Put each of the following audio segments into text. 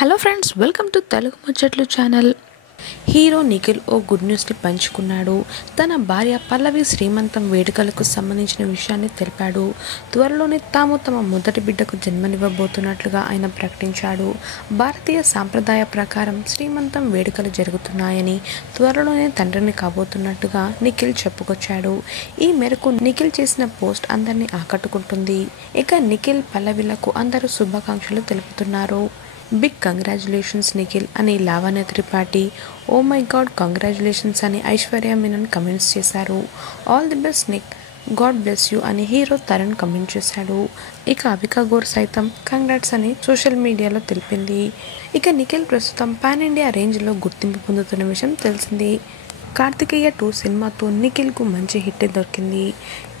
Hello friends, welcome to Telugu ముచ్చట్లు channel. Hero Nikhil ఓ good న్యూస్ని పంచుకున్నాడు. తన భార్య పల్లవి శ్రీమంతం వేడుకలకు సంబంధించిన విషయాన్ని తెలిపాడు. త్వరలోనే తాము తమ మొదటి బిడ్డకు జన్మనివ్వబోతున్నట్లుగా ఆయన ప్రకటించాడు. భారతీయ సాంప్రదాయ ప్రకారం శ్రీమంతం వేడుకలు జరుగుతున్నాయని, త్వరలోనే తండ్రిని కాబోతున్నట్టుగా నిఖిల్ చెప్పుకొచ్చాడు. ఈ మేరకు నిఖిల్ చేసిన పోస్ట్ అందరినీ ఆకట్టుకుంటుంది. ఇక నిఖిల్ పల్లవిలకు అందరూ శుభాకాంక్షలు తెలుపుతున్నారు. బిగ్ కంగ్రాచులేషన్స్ నిఖిల్ అని Lavanya Tripathi, oh my God congratulations అని ఐశ్వర్య మీనన్ కమెంట్స్ చేశారు. All the best Nick, God bless you అని హీరో తరుణ్ కమెంట్ చేశాడు. ఇక అవికా గోర్ సైతం కంగ్రాట్స్ అని సోషల్ మీడియాలో తెలిపింది. ఇక నిఖిల్ ప్రస్తుతం పాన్ ఇండియా రేంజ్లో గుర్తింపు పొందుతున్న విషయం తెలిసింది. కార్తికేయ 2 సినిమాతో నిఖిల్కు మంచి హిట్ దొరికింది.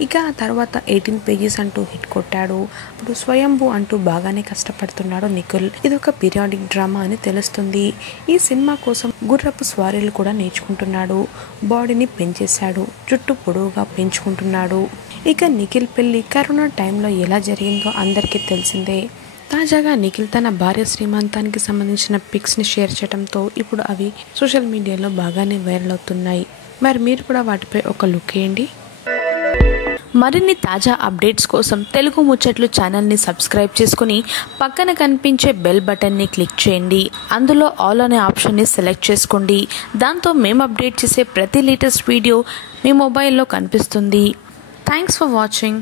ఇక ఆ తర్వాత 18 పేజెస్ అంటూ హిట్ కొట్టాడు. ఇప్పుడు స్వయంభూ అంటూ బాగానే కష్టపడుతున్నాడు నిఖిల్. ఇది ఒక పీరియాడిక్ డ్రామా అని తెలుస్తుంది. ఈ సినిమా కోసం గుర్రపు స్వారీలు కూడా నేర్చుకుంటున్నాడు. బాడీని పెంచేశాడు, జుట్టు పొడవుగా పెంచుకుంటున్నాడు. ఇక నిఖిల్ పెళ్లి కరోనా టైంలో ఎలా జరిగిందో అందరికీ తెలిసిందే. తాజాగా నిఖిల్ తన భార్య శ్రీమంతానికి సంబంధించిన పిక్స్ని షేర్ చేయడంతో ఇప్పుడు అవి సోషల్ మీడియాలో బాగానే వైరల్ అవుతున్నాయి. మరి మీరు కూడా వాటిపై ఒక లుక్ వేయండి. మరిన్ని తాజా అప్డేట్స్ కోసం తెలుగు ముచ్చట్లు ఛానల్ని సబ్స్క్రైబ్ చేసుకుని పక్కన కనిపించే బెల్ బటన్ని క్లిక్ చేయండి. అందులో ఆల్ అనే ఆప్షన్ని సెలెక్ట్ చేసుకోండి. దాంతో మేము అప్డేట్ చేసే ప్రతి లేటెస్ట్ వీడియో మీ మొబైల్లో కనిపిస్తుంది. Thanks for watching.